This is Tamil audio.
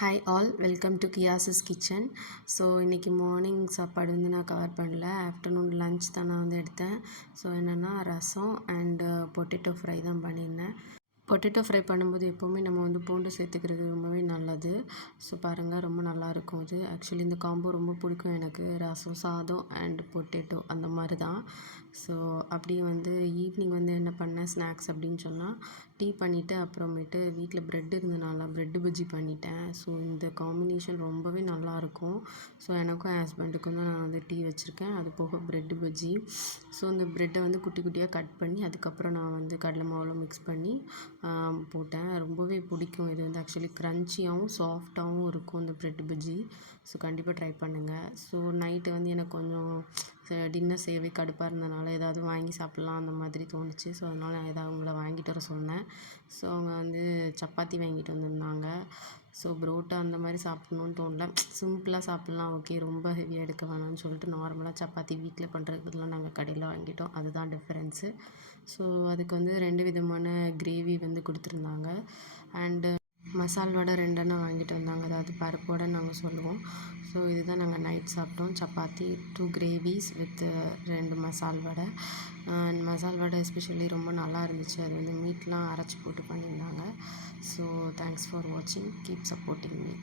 ஹாய் ஆல், வெல்கம் டு கியாஸஸ் கிச்சன். ஸோ இன்றைக்கி மார்னிங் சாப்பாடு வந்து நான் கவர் பண்ணல. ஆஃப்டர்நூன் லன்ச் தான் நான் வந்து எடுத்தேன். ஸோ என்னென்னா ரசம் அண்டு பொட்டேட்டோ ஃப்ரை தான் பண்ணியிருந்தேன். பொட்டேட்டோ ஃப்ரை பண்ணும்போது எப்போவுமே நம்ம வந்து பூண்டு சேர்த்துக்கிறது ரொம்பவே நல்லது. ஸோ பாருங்கள், ரொம்ப நல்லாயிருக்கும் இது. ஆக்சுவலி இந்த காம்போ ரொம்ப பிடிக்கும் எனக்கு. ரசம், சாதம் அண்ட் பொட்டேட்டோ அந்த மாதிரி தான். ஸோ அப்படியே வந்து ஈவினிங் வந்து என்ன பண்ணேன் ஸ்நாக்ஸ் அப்படின்னு சொன்னால் டீ பண்ணிவிட்டு அப்புறமேட்டு வீட்டில் ப்ரெட் இருந்தனால ப்ரெட்டு பஜ்ஜி பண்ணிட்டேன். ஸோ இந்த காம்பினேஷன் ரொம்பவே நல்லாயிருக்கும். ஸோ எனக்கும் என் ஹஸ்பண்டுக்கும் தான் நான் வந்து டீ வச்சுருக்கேன். அது போக ப்ரெட்டு பஜ்ஜி. ஸோ இந்த ப்ரெட்டை வந்து குட்டி குட்டியாக கட் பண்ணி அதுக்கப்புறம் நான் வந்து கடலை மாவில் மிக்ஸ் பண்ணி போட்டேன். ரொம்பவே பிடிக்கும். இது வந்து ஆக்சுவலி க்ரன்ச்சியாகவும் சாஃப்டாகவும் இருக்கும் இந்த ப்ரெட் பஜ்ஜி. ஸோ கண்டிப்பாக ட்ரை பண்ணுங்கள். ஸோ நைட்டு வந்து எனக்கு கொஞ்சம் டின்னர் செய்யவே கடுப்பாக இருந்தனால ஏதாவது வாங்கி சாப்பிட்லாம் அந்த மாதிரி தோணுச்சு. ஸோ அதனால் நான் ஏதாவது அவங்கள வாங்கிட்டு வர சொன்னேன். ஸோ அவங்க வந்து சப்பாத்தி வாங்கிட்டு வந்திருந்தாங்க. ஸோ புரோட்டா அந்த மாதிரி சாப்பிட்ணுன்னு தோணல. சிம்பிளாக சாப்பிட்லாம், ஓகே, ரொம்ப ஹெவியாக எடுக்க வேணாம்னு சொல்லிட்டு நார்மலாக சப்பாத்தி வீட்டில் பண்ணுறதுக்கு பதிலாக நாங்கள் கடையில் வாங்கிட்டோம். அதுதான் டிஃப்ரென்ஸு. ஸோ அதுக்கு வந்து 2 விதமான கிரேவி வந்து கொடுத்துருந்தாங்க. அண்டு மசால் வடை 2 வாங்கிட்டு வந்தாங்க. அதாவது பருப்பு வடைன்னு நாங்கள் சொல்லுவோம். ஸோ இதுதான் நாங்கள் நைட் சாப்பிட்டோம். Chapati, 2 gravies with 2 masala vada. Masala vada especially ரொம்ப நல்லா இருந்துச்சு. அது வந்து மீட்லாம் அரைச்சி போட்டு பண்ணியிருந்தாங்க. ஸோ தேங்க்ஸ் ஃபார் வாட்சிங். Keep supporting me.